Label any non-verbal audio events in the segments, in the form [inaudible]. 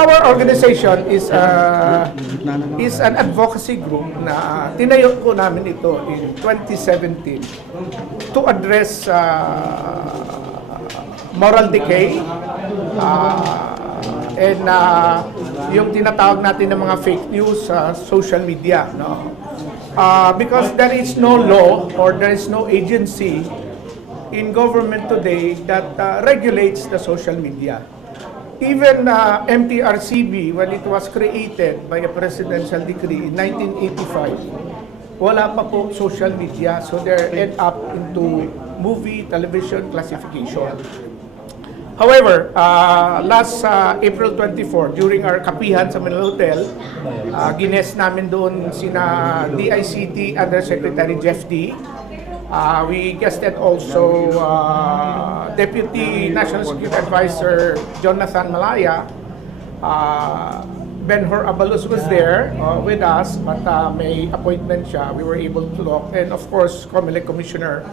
our organization is uh, is an advocacy group na tinayo ko namin ito in 2017 to address uh, moral decay uh, and uh, yung tinatawag natin ng mga fake news sa social media no? Uh, because there is no law or there is no agency in government today that uh, regulates the social media even uh, MTRCB when it was created by a presidential decree in 1985 wala pa po social media so they end up into movie television classification However, uh, last uh, April 24, during our kapihan sa Manila Hotel, uh, gines namin doon sina DICT Undersecretary Jeff D. Uh, we guested also uh, Deputy National Security Advisor Jonathan Malaya. Uh, Benhur Abalos was there uh, with us, but uh, may appointment siya. We were able to talk. And of course, Comelec Commissioner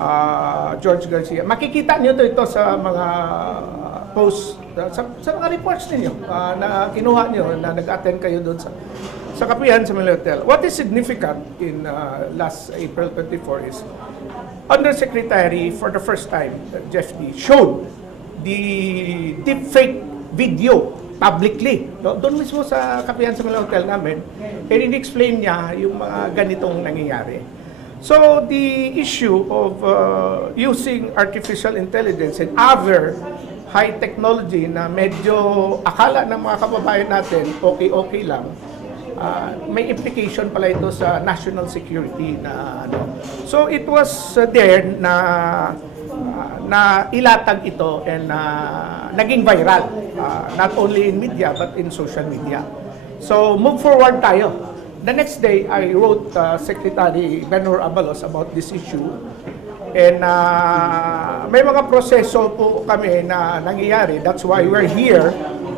uh, George Garcia. Makikita niyo to ito sa mga posts, uh, sa, sa mga reports ninyo uh, na kinuha niyo na nag-attend kayo doon sa sa kapihan sa Manila Hotel. What is significant in uh, last April 24 is Undersecretary for the first time, uh, Jeff D, showed the deepfake video publicly. No? Doon mismo sa kapihan sa Manila Hotel namin, and in-explain niya yung mga ganitong nangyayari. So the issue of uh, using artificial intelligence and other high technology na medyo akala ng mga kababayan natin okay-okay lang, uh, may implication pala ito sa national security na ano. So it was uh, there na uh, na ilatag ito and uh, naging viral uh, not only in media but in social media. So move forward tayo. The next day, I wrote uh, Secretary Benhur Abalos about this issue. And uh, may mga proseso po kami na nangyayari. That's why we're here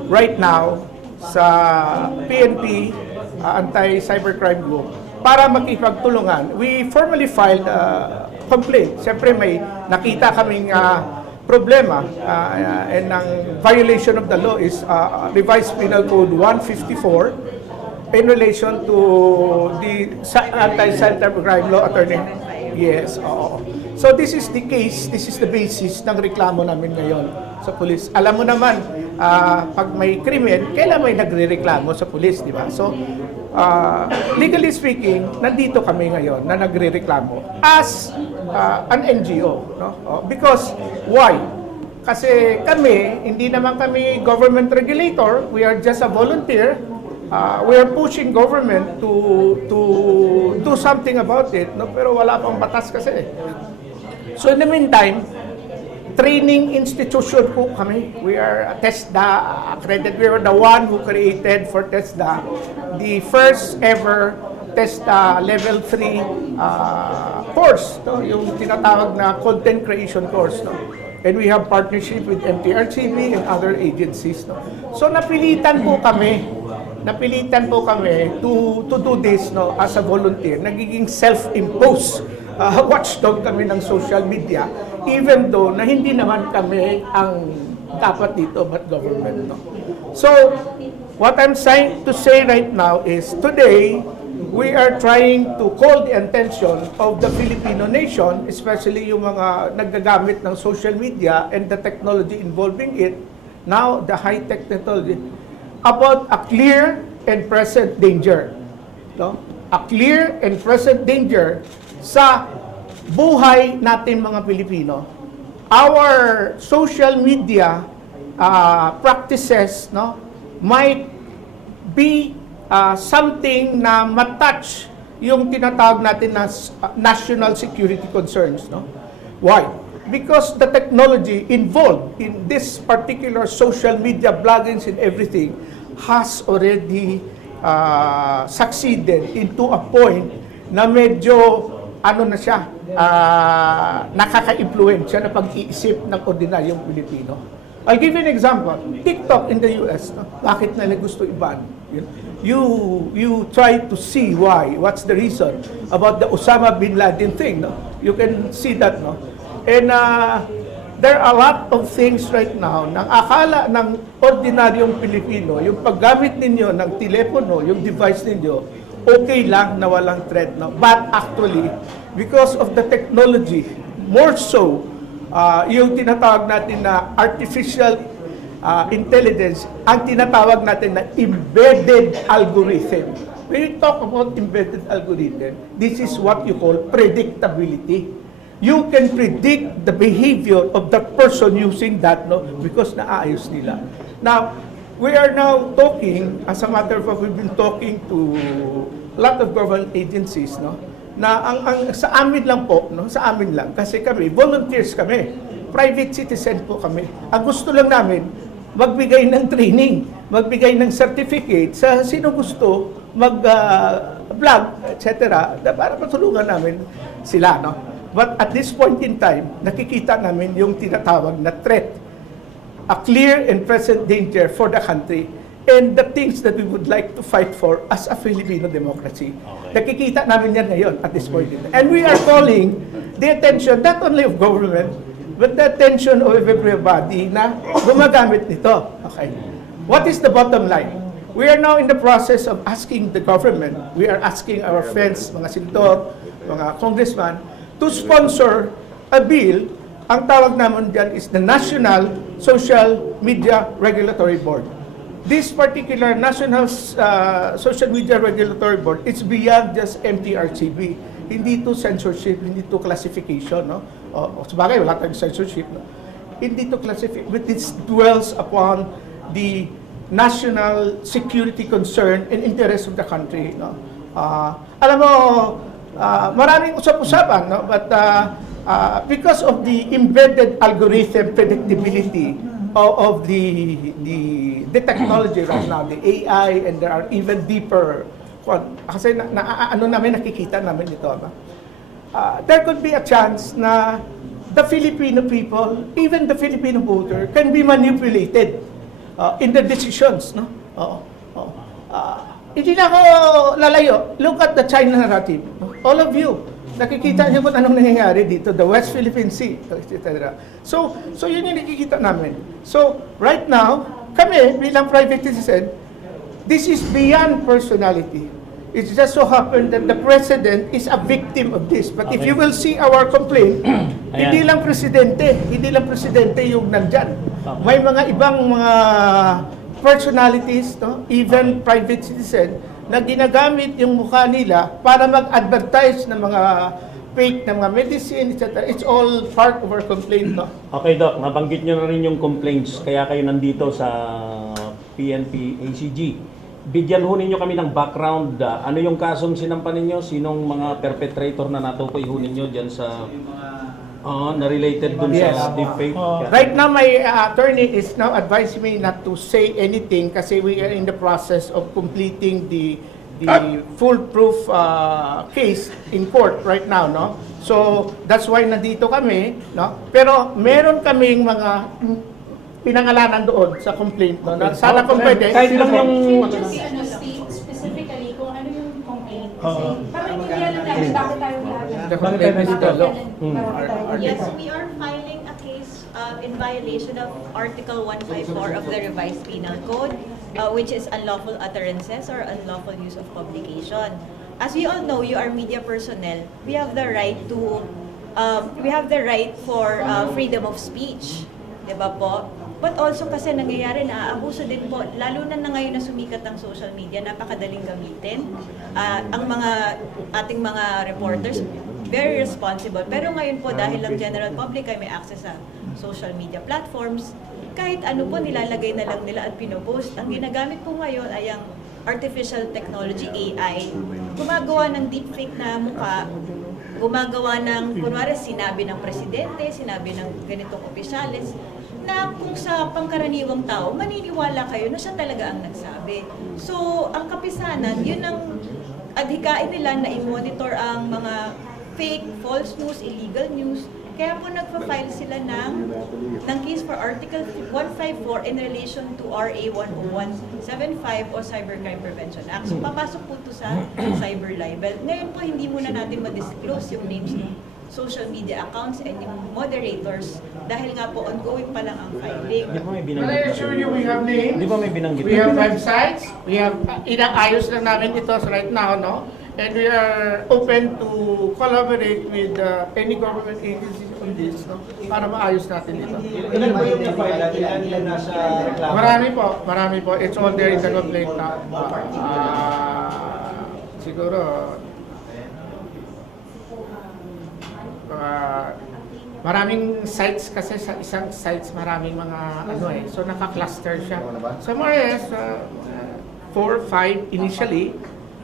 right now sa PNP, uh, Anti-Cybercrime Group, para makipagtulungan. We formally filed a complaint. Siyempre may nakita kaming uh, problema uh, and ang violation of the law is uh, Revised Penal Code 154 in relation to the anti-cybercrime law attorney. Yes, oo. So this is the case, this is the basis ng reklamo namin ngayon sa pulis. Alam mo naman, ah, pag may krimen, kailan may nagrereklamo sa pulis, di ba? So, ah, legally speaking, nandito kami ngayon na nagrereklamo as ah, an NGO. No? Oh, because, why? Kasi kami, hindi naman kami government regulator, we are just a volunteer uh, we are pushing government to to do something about it no? Pero wala pang batas kasi. So in the meantime training institution po kami. We are TESDA accredited. We were the one who created for TESDA the first ever TESDA level 3 uh, course no? Yung tinatawag na content creation course no? And we have partnership with MTRCB and other agencies. No? So napilitan po kami napilitan po kami to to do this no as a volunteer. Nagiging self-imposed uh, [laughs] watchdog kami ng social media even though na hindi naman kami ang dapat dito but government no. So what I'm trying to say right now is today we are trying to call the attention of the Filipino nation especially yung mga nagagamit ng social media and the technology involving it. Now the high-tech technology about a clear and present danger. No? A clear and present danger sa buhay natin mga Pilipino. Our social media uh, practices no, might be uh, something na matouch yung tinatawag natin na uh, national security concerns. No? Why? Because the technology involved in this particular social media bloggings and everything has already uh, succeeded into a point na medyo ano na siya, uh, nakaka-influence siya na pag-iisip ng ordinaryong Pilipino. I'll give you an example. TikTok in the US, no? bakit nila gusto i-ban? You, you try to see why, what's the reason about the Osama bin Laden thing. No? You can see that. No? And uh, there are a lot of things right now na akala ng ordinaryong Pilipino, yung paggamit ninyo ng telepono, yung device ninyo, okay lang na walang threat. No? But actually, because of the technology, more so, uh, yung tinatawag natin na artificial uh, intelligence, ang tinatawag natin na embedded algorithm. When you talk about embedded algorithm, this is what you call predictability. You can predict the behavior of that person using that, no, because naayos nila. Now, we are now talking, as a matter of fact, we've been talking to a lot of government agencies, no, na ang, ang sa amin lang po, no, sa amin lang, kasi kami, volunteers kami, private citizen po kami. Ang gusto lang namin, magbigay ng training, magbigay ng certificate sa sino gusto mag-vlog, etc. na para matulungan namin sila. No? But at this point in time, nakikita namin yung tinatawag na threat, a clear and present danger for the country and the things that we would like to fight for as a Filipino democracy. Nakikita namin yan ngayon at this point in time. And we are calling the attention not only of government, but the attention of everybody na gumagamit nito. Okay. What is the bottom line? We are now in the process of asking the government, we are asking our friends, mga senador, mga congressman, to sponsor a bill. Ang tawag naman dyan is the National Social Media Regulatory Board. This particular National uh, Social Media Regulatory Board, it's beyond just MTRCB. Hindi to censorship, hindi to classification, no? O, sabagay, wala tayong censorship, no? Hindi to classification, but it dwells upon the national security concern and interest of the country, no? Ah, alam mo, ah, maraming usap-usapan, no? But uh, uh, because of the embedded algorithm predictability of, of the, the the technology right now, the AI, and there are even deeper kasi na, na, ano namin nakikita namin ito ba? Uh, there could be a chance na the Filipino people, even the Filipino voter, can be manipulated uh, in the decisions, no? Oo. oo. Uh, hindi na ako lalayo. Look at the China narrative. All of you, nakikita niyo kung anong nangyayari dito, the West Philippine Sea, etc. So, so yun yung nakikita namin. So, right now, kami bilang private citizen, this is beyond personality. It just so happened that the president is a victim of this. But if Okay. you will see our complaint, [clears throat] hindi lang presidente, hindi lang presidente yung nandyan. Okay. May mga ibang mga personalities, no? even private citizen, na ginagamit yung mukha nila para mag-advertise ng mga fake ng mga medicine, etc. It's all part of our complaint. No? [clears throat] Okay, Doc, nabanggit nyo na rin yung complaints, kaya kayo nandito sa PNP ACG. Bigyan ho ninyo kami ng background. ah, ano yung kasong sinampan ninyo? Sinong mga perpetrator na natukoy ho ninyo dyan sa... ah, na related dun Yes. sa deepfake? Uh, right now, my uh, attorney is now advising me not to say anything kasi we are in the process of completing the the foolproof uh, case in court right now, no? So, that's why nandito kami, no? Pero meron kaming mga mm, pinangalanan doon sa complaint, no? Na sana kung pwede. Kahit lang yung... Can you just ano, state specifically kung ano yung complaint? Kasi Oo. parang hindi alam namin bakit tayo Hmm. Yes, we are filing a case uh, in violation of Article 154 of the revised penal code, uh, which is unlawful utterances or unlawful use of publication. As we all know, you are media personnel. We have the right to, um, we have the right for uh, freedom of speech. Di ba po? But also kasi nangyayari na abuso din po, lalo na na ngayon na sumikat ang social media, napakadaling gamitin. Ah, ang mga ating mga reporters, very responsible. Pero ngayon po, dahil ang general public ay may access sa social media platforms, kahit ano po nilalagay na lang nila at pinopost. Ang ginagamit po ngayon ay ang artificial technology, AI. Gumagawa ng deepfake na mukha, gumagawa ng, kunwari, sinabi ng presidente, sinabi ng ganitong opisyalis, na kung sa pangkaraniwang tao, maniniwala kayo na siya talaga ang nagsabi. So, ang kapisanan, yun ang adhikain nila na i-monitor ang mga fake, false news, illegal news. Kaya po nagpa-file sila ng, ng case for Article 154 in relation to RA 10175 o Cybercrime Prevention Act. So papasok po ito sa cyber libel. Ngayon po hindi muna natin ma-disclose yung names ng social media accounts and yung moderators dahil nga po ongoing pa lang ang filing. Di ba may binanggit I assure you we have names? Di ba may binanggit We have websites, we have, uh, inaayos lang namin ito right now, no? And we are open to collaborate with uh, any government agencies on this, no? Para maayos natin ito. Ilan ba yung na-file at ilan ilan nasa reklamo? Marami po, marami po. It's all there in the complaint na. Ah, siguro, ah, maraming sites kasi sa isang sites maraming mga ano eh. So naka-cluster siya. So more or less, uh, four, five initially.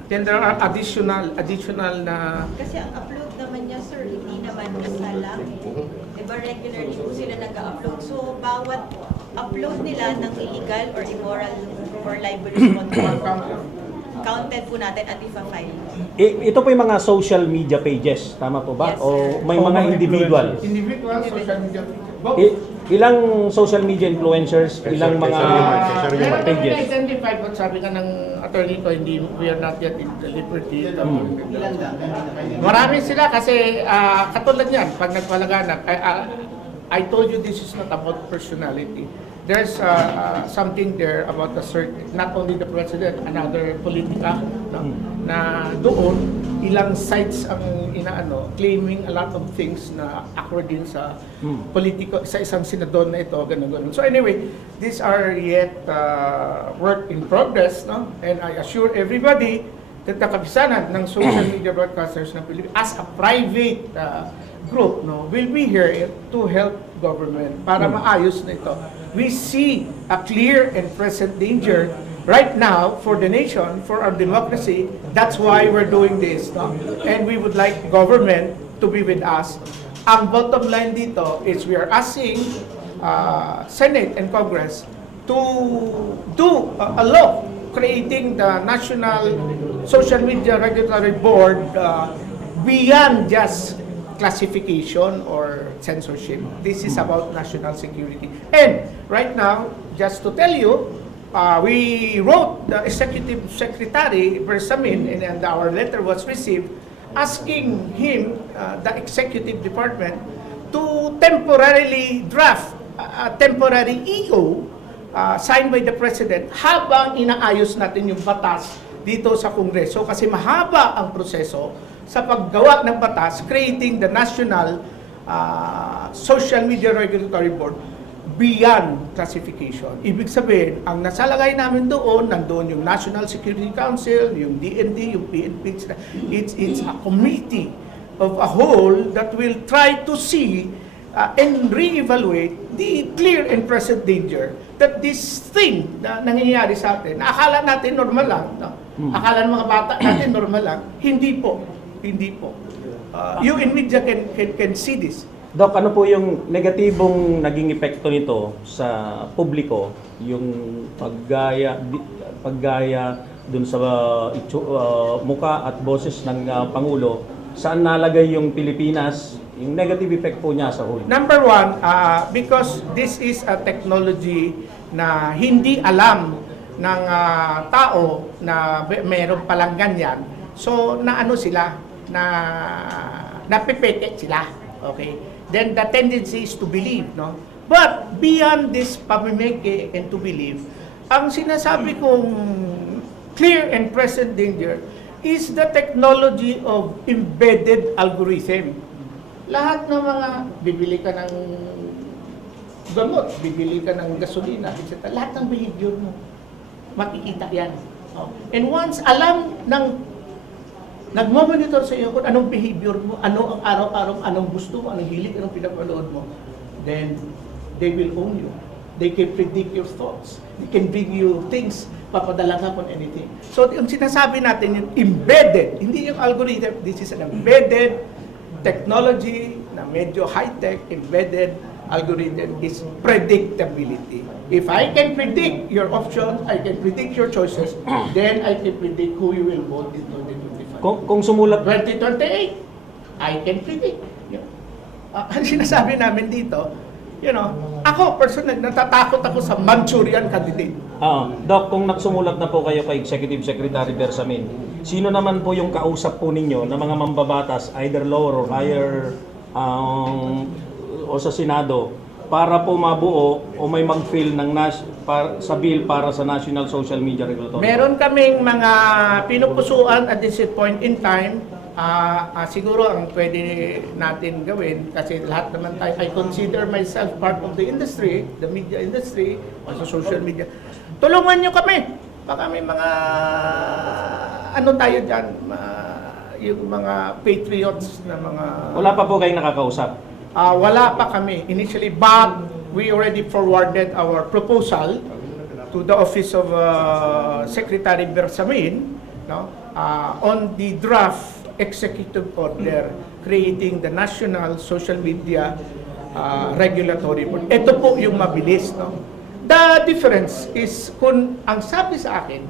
Then there are additional, additional na Kasi ang upload naman niya, sir, hindi naman isa lang. Diba regularly po sila nag-upload. So, bawat upload nila ng illegal or immoral or libelous content, counted po natin at ipa-file. I- ito po yung mga social media pages, tama po ba? Yes, o may mga individual? individual social media. Both. I- ilang social media influencers, ilang mga Ah, pages? meron kami na-identify but sabi ka ng attorney ko, hindi, we are not yet in the liberty. Marami sila kasi ah, katulad yan, pag nagpalaganap, I, ah, I told you this is not about personality. There's ah, ah, something there about the certain, not only the president, another politika, no? na doon, ilang sites ang inaano, claiming a lot of things na awkward din sa Hmm. politiko, sa isang senador na ito, ganun, ganun. So anyway, these are yet uh, work in progress, no? And I assure everybody that the kapisanan ng social media broadcasters ng Pilipinas as a private uh, group, no, will be here to help government para maayos na ito. We see a clear and present danger right now for the nation, for our democracy. That's why we're doing this, no? And we would like government to be with us. Ang bottom line dito is we are asking uh, Senate and Congress to do a, a law creating the National Social Media Regulatory Board uh, beyond just classification or censorship. This is about national security. And right now, just to tell you, uh, we wrote the Executive Secretary, Bersamin, and, and our letter was received asking him, uh, the Executive Department, to temporarily draft a, a temporary EO uh, signed by the President habang inaayos natin yung batas dito sa Kongreso kasi mahaba ang proseso sa paggawa ng batas creating the National uh, Social Media Regulatory Board beyond classification. Ibig sabihin, ang nasalagay namin doon, nandoon yung National Security Council, yung DND, yung PNP, it's, it's a committee of a whole that will try to see uh, and re-evaluate the clear and present danger that this thing na nangyayari sa atin, na akala natin normal lang, no? akala ng mga bata natin normal lang, hindi po, hindi po. Uh, you in media can, can, can see this. Doc, ano po yung negatibong naging epekto nito sa publiko? Yung paggaya, paggaya dun sa uh, itsu- uh, muka at boses ng uh, Pangulo, saan nalagay yung Pilipinas? Yung negative effect po niya sa whole. Number one, uh, because this is a technology na hindi alam ng uh, tao na meron palang ganyan. So, na ano sila, na napipeke sila. Okay? Then the tendency is to believe, no? But beyond this pamimeke and to believe, ang sinasabi kong clear and present danger is the technology of embedded algorithm. Lahat ng mga bibili ka ng gamot, bibili ka ng gasolina, etc. Lahat ng behavior mo, makikita yan. Oh. And once alam ng nagmo-monitor sa iyo kung anong behavior mo, ano ang araw-araw, anong gusto mo, anong hilig, anong pinapanood mo, then they will own you. They can predict your thoughts. They can bring you things, papadala ka on anything. So, yung sinasabi natin, yung embedded, hindi yung algorithm, this is an embedded technology na medyo high-tech, embedded algorithm is predictability. If I can predict your options, I can predict your choices, then I can predict who you will vote in 2025. Kung, kung sumulat 2028, I can predict. You know, Ah, ang sinasabi namin dito, you know, ako personal, natatakot ako sa Manchurian candidate. Ah, Doc, kung nagsumulat na po kayo kay Executive Secretary Bersamin, sino naman po yung kausap po ninyo na mga mambabatas, either lower or higher ang o sa Senado para po mabuo o may mag-fill ng nas, para, sa bill para sa National Social Media Regulatory. Meron kaming mga pinupusuan at this point in time. Ah, ah, siguro ang pwede natin gawin kasi lahat naman tayo, I consider myself part of the industry, the media industry, o sa social media. Tulungan nyo kami. Baka may mga ano tayo dyan, ma- yung mga patriots na mga... Wala pa po kayong nakakausap. Ah, wala pa kami initially, but we already forwarded our proposal to the office of uh, Secretary Bersamin no, ah, on the draft executive order creating the National Social Media ah, Regulatory Board. Ito po yung mabilis. No? The difference is kung ang sabi sa akin,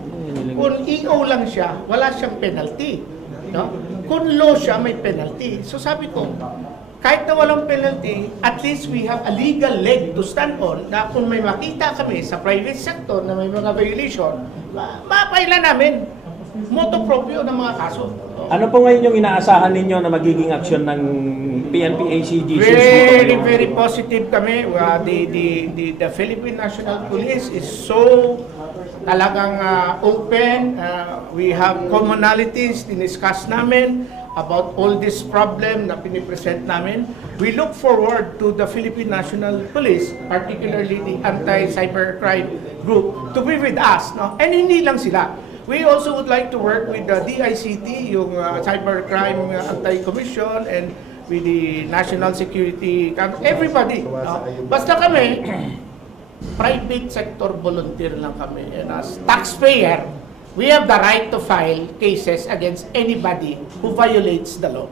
kung EO lang siya, wala siyang penalty. No? Kung law siya, may penalty. So sabi ko, kahit na walang penalty, at least we have a legal leg to stand on na kung may makita kami sa private sector na may mga violation, ma- mapailan namin moto proprio ng mga kaso. Ano po ngayon yung inaasahan ninyo na magiging aksyon ng PNP ACG? since Very, very positive kami. Uh, the, the, the, the Philippine National Police is so talagang uh, open. Uh, we have commonalities, diniscuss namin about all this problem na pinipresent namin. We look forward to the Philippine National Police, particularly the anti-cybercrime group, to be with us. No? And hindi lang sila. We also would like to work with the DICT, yung uh, Cybercrime Anti-Commission, and with the National Security everybody. no? Basta kami, [clears throat] private sector volunteer lang kami. And as taxpayer, we have the right to file cases against anybody who violates the law.